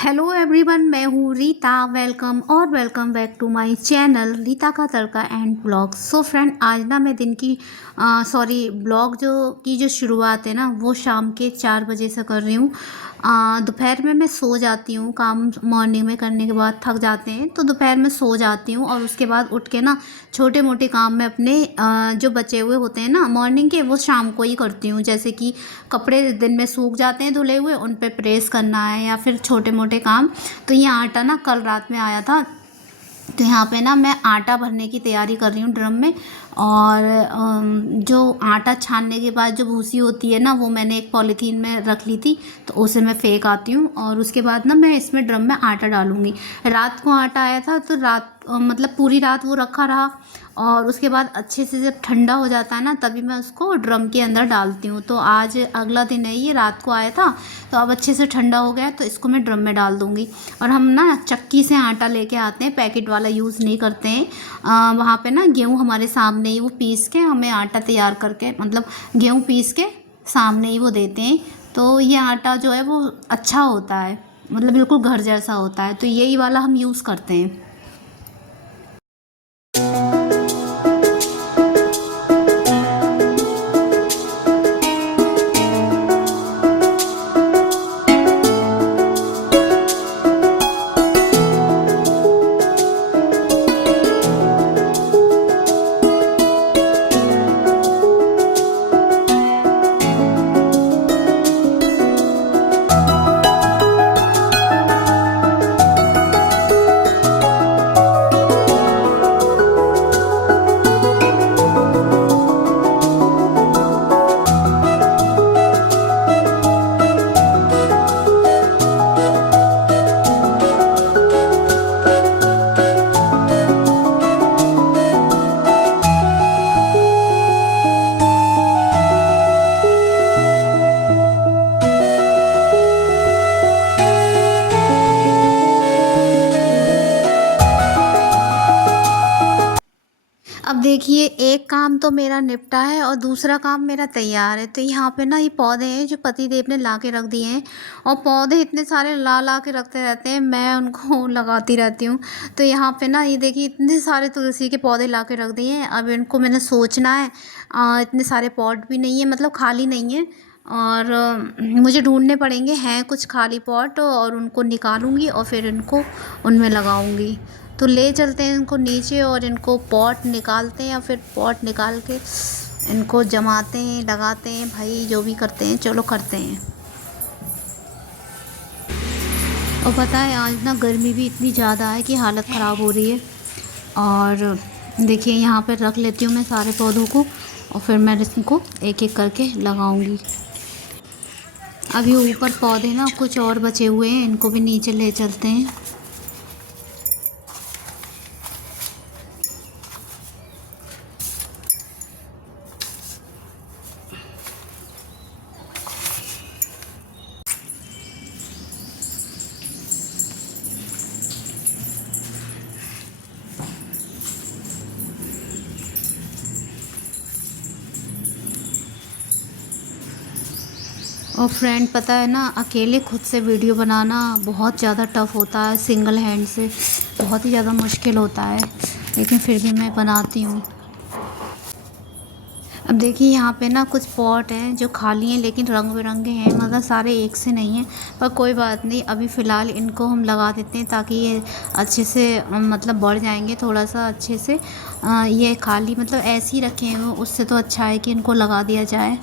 Hello everyone, मैं हूँ Rita. Welcome और welcome back to my channel Rita का tadka and blog. So friend, आज ना मैं दिन की ब्लॉग जो शुरुआत है ना, वो शाम के 4 बजे से कर रही हूँ। दोपहर में मैं सो जाती हूँ। काम मॉर्निंग में करने के बाद थक जाते हैं तो दोपहर में सो जाती हूँ, और उसके बाद उठ के ना छोटे मोटे काम मैं अपने जो बचे हुए होते हैं ना मॉर्निंग के, वो शाम को ही करती हूँ। जैसे कि कपड़े दिन में सूख जाते हैं धुले हुए, उन पे प्रेस करना है, या फिर छोटे मोटे काम। तो ये आटा ना कल रात में आया था, तो यहाँ पे ना मैं आटा भरने की तैयारी कर रही हूँ ड्रम में। और जो आटा छानने के बाद जो भूसी होती है ना, वो मैंने एक पॉलीथीन में रख ली थी, तो उसे मैं फेंक आती हूँ। और उसके बाद ना मैं इसमें ड्रम में आटा डालूँगी। रात को आटा आया था तो मतलब पूरी रात वो रखा रहा, और उसके बाद अच्छे से जब ठंडा हो जाता है ना, तभी मैं उसको ड्रम के अंदर डालती हूँ। तो आज अगला दिन है, ये रात को आया था, तो अब अच्छे से ठंडा हो गया, तो इसको मैं ड्रम में डाल दूँगी। और हम ना चक्की से आटा लेके आते हैं, पैकेट वाला यूज़ नहीं करते हैं। वहाँ पे ना गेहूँ हमारे सामने ही वो पीस के हमें आटा तैयार करके, मतलब गेहूँ पीस के सामने ही वो देते हैं। तो ये आटा जो है वो अच्छा होता है, मतलब बिल्कुल घर जैसा होता है, तो यही वाला हम यूज़ करते हैं। अब देखिए, एक काम तो मेरा निपटा है और दूसरा काम मेरा तैयार है। तो यहाँ पे ना ये पौधे हैं जो पतिदेव ने ला के रख दिए हैं, और पौधे इतने सारे ला ला के रखते रहते हैं, मैं उनको लगाती रहती हूँ। तो यहाँ पे ना ये देखिए, इतने सारे तुलसी के पौधे ला के रख दिए हैं। अब इनको मैंने सोचना है। इतने सारे पॉट भी नहीं है, मतलब खाली नहीं है, और मुझे ढूंढने पड़ेंगे। हैं कुछ खाली पॉट, और उनको निकालूंगी और फिर इनको उनमें लगाऊंगी। तो ले चलते हैं इनको नीचे, और इनको पॉट निकालते हैं, या फिर पॉट निकाल के इनको जमाते हैं, लगाते हैं। भाई जो भी करते हैं, चलो करते हैं। और पता है, आज ना गर्मी भी इतनी ज़्यादा है कि हालत ख़राब हो रही है। और देखिए, यहाँ पर रख लेती हूँ मैं सारे पौधों को, और फिर मैं इनको एक एक करके लगाऊंगी। अभी ऊपर पौधे ना कुछ और बचे हुए हैं, इनको भी नीचे ले चलते हैं। और फ्रेंड, पता है ना, अकेले खुद से वीडियो बनाना बहुत ज़्यादा टफ़ होता है, सिंगल हैंड से बहुत ही ज़्यादा मुश्किल होता है, लेकिन फिर भी मैं बनाती हूँ। अब देखिए, यहाँ पे ना कुछ पॉट हैं जो खाली हैं, लेकिन रंग बिरंगे हैं, मतलब सारे एक से नहीं हैं। पर कोई बात नहीं, अभी फ़िलहाल इनको हम लगा देते हैं, ताकि ये अच्छे से मतलब बढ़ जाएंगे थोड़ा सा अच्छे से। ये खाली मतलब ऐसे ही रखे हैं, उससे तो अच्छा है कि इनको लगा दिया जाए।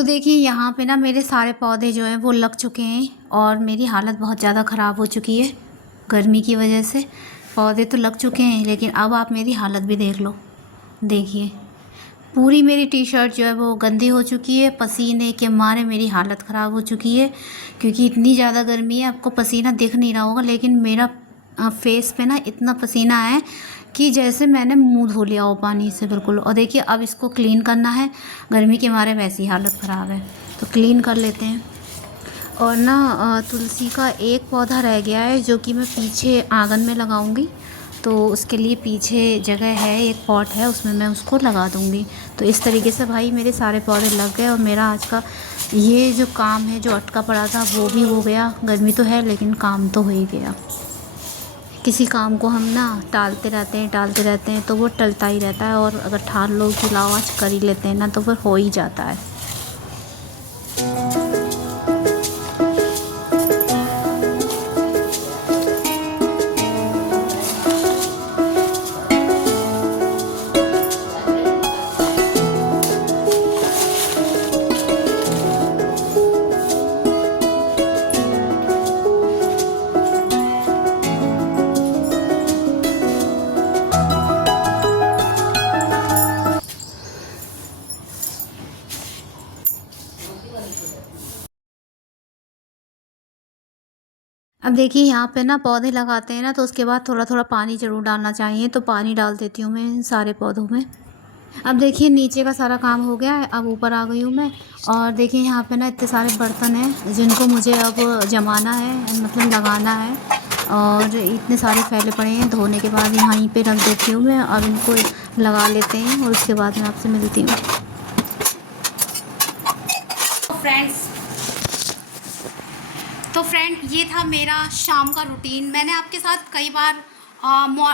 तो देखिए यहाँ पे ना मेरे सारे पौधे जो हैं वो लग चुके हैं और मेरी हालत बहुत ज़्यादा ख़राब हो चुकी है गर्मी की वजह से। पौधे तो लग चुके हैं लेकिन अब आप मेरी हालत भी देख लो। देखिए पूरी मेरी टी शर्ट जो है वो गंदी हो चुकी है, पसीने के मारे मेरी हालत ख़राब हो चुकी है क्योंकि इतनी ज़्यादा गर्मी है। आपको पसीना दिख नहीं रहा होगा लेकिन मेरा फेस पे ना इतना पसीना है कि जैसे मैंने मुंह धो लिया हो पानी से बिल्कुल। और देखिए अब इसको क्लीन करना है, गर्मी के मारे वैसी हालत ख़राब है तो क्लीन कर लेते हैं। और ना तुलसी का एक पौधा रह गया है जो कि मैं पीछे आंगन में लगाऊंगी, तो उसके लिए पीछे जगह है, एक पॉट है उसमें मैं उसको लगा दूंगी। तो इस तरीके से भाई मेरे सारे पौधे लग गए और मेरा आज का ये जो काम है जो अटका पड़ा था वो भी हो गया। गर्मी तो है लेकिन काम तो हो ही गया। किसी काम को हम ना टालते रहते हैं तो वो टलता ही रहता है, और अगर ठान लो कि लाओ आज कर ही लेते हैं ना तो फिर हो ही जाता है। अब देखिए यहाँ पे ना पौधे लगाते हैं ना तो उसके बाद थोड़ा थोड़ा पानी ज़रूर डालना चाहिए, तो पानी डाल देती हूँ मैं इन सारे पौधों में। अब देखिए नीचे का सारा काम हो गया है, अब ऊपर आ गई हूँ मैं। और देखिए यहाँ पे ना इतने सारे बर्तन हैं जिनको मुझे अब जमाना है, मतलब लगाना है। और इतने सारे फैले पड़े हैं, धोने के बाद यहीं पे रख देती हूँ मैं। अब इनको लगा लेते हैं और उसके बाद मैं आपसे मिलती हूँ। तो फ्रेंड ये था मेरा शाम का रूटीन। मैंने आपके साथ कई बार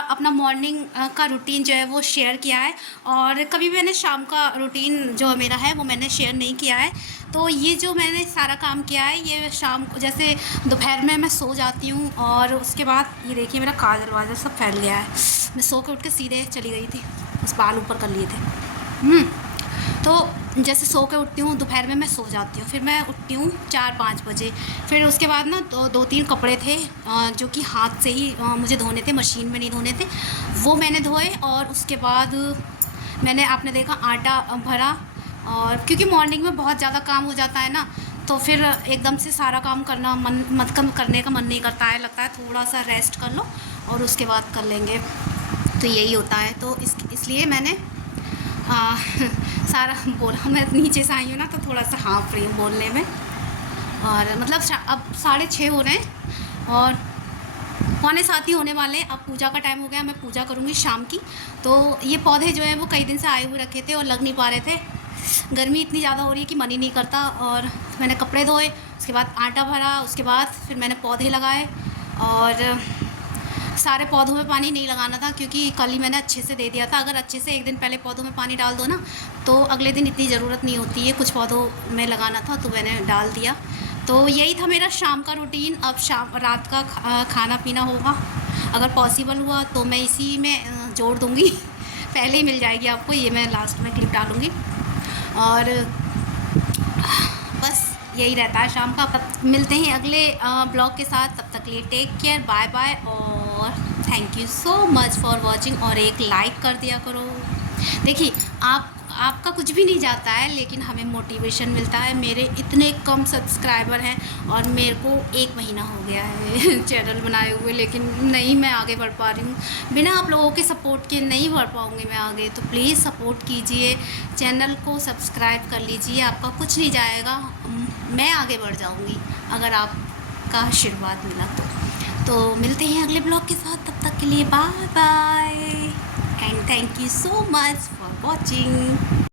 अपना मॉर्निंग का रूटीन जो है वो शेयर किया है, और कभी मैंने शाम का रूटीन जो मेरा है वो मैंने शेयर नहीं किया है। तो ये जो मैंने सारा काम किया है ये शाम को, जैसे दोपहर में मैं सो जाती हूँ और उसके बाद ये देखिए मेरा काजल वाजल सब फैल गया है। मैं सो के उठ के सीधे चली गई थी, बस बाल ऊपर कर लिए थे। तो जैसे सो के उठती हूँ, दोपहर में मैं सो जाती हूँ, फिर मैं उठती हूँ 4-5 बजे। फिर उसके बाद ना दो तीन कपड़े थे जो कि हाथ से ही मुझे धोने थे, मशीन में नहीं धोने थे, वो मैंने धोए। और उसके बाद मैंने, आपने देखा, आटा भरा। और क्योंकि मॉर्निंग में बहुत ज़्यादा काम हो जाता है ना, तो फिर एकदम से सारा काम करने का मन नहीं करता है, लगता है थोड़ा सा रेस्ट कर लो और उसके बाद कर लेंगे, तो यही होता है। तो इसलिए मैंने सारा बोला। मैं नीचे से आई हूँ ना तो थोड़ा सा हाँफ रही हूँ बोलने में। और मतलब अब 6:30 हो रहे हैं और 6:45 होने वाले। अब पूजा का टाइम हो गया, मैं पूजा करूँगी शाम की। तो ये पौधे जो हैं वो कई दिन से आए हुए रखे थे और लग नहीं पा रहे थे। गर्मी इतनी ज़्यादा हो रही है कि मन ही नहीं करता। और मैंने कपड़े धोए, उसके बाद आटा भरा, उसके बाद फिर मैंने पौधे लगाए। और सारे पौधों में पानी नहीं लगाना था क्योंकि कल ही मैंने अच्छे से दे दिया था। अगर अच्छे से एक दिन पहले पौधों में पानी डाल दो ना तो अगले दिन इतनी ज़रूरत नहीं होती है। कुछ पौधों में लगाना था तो मैंने डाल दिया। तो यही था मेरा शाम का रूटीन। अब रात का खाना पीना होगा, अगर पॉसिबल हुआ तो मैं इसी में जोड़ दूँगी। पहले ही मिल जाएगी आपको, ये मैं लास्ट में क्लिप डालूँगी। और बस यही रहता है शाम का। तब मिलते हैं अगले ब्लॉग के साथ, तब तक के लिए टेक केयर, बाय बाय। और thank you so much for watching. और एक लाइक कर दिया करो। देखिए आपका कुछ भी नहीं जाता है लेकिन हमें मोटिवेशन मिलता है। मेरे इतने कम सब्सक्राइबर हैं और मेरे को 1 महीना हो गया है चैनल बनाए हुए, लेकिन नहीं मैं आगे बढ़ पा रही हूँ। बिना आप लोगों के सपोर्ट के नहीं बढ़ पाऊँगी मैं आगे। तो प्लीज़ सपोर्ट कीजिए, चैनल को सब्सक्राइब कर लीजिए। आपका कुछ नहीं जाएगा, मैं आगे बढ़ जाऊँगी अगर आपका आशीर्वाद मिला तो मिलते हैं अगले ब्लॉग के साथ। तब तक के लिए bye bye and thank you so much for watching.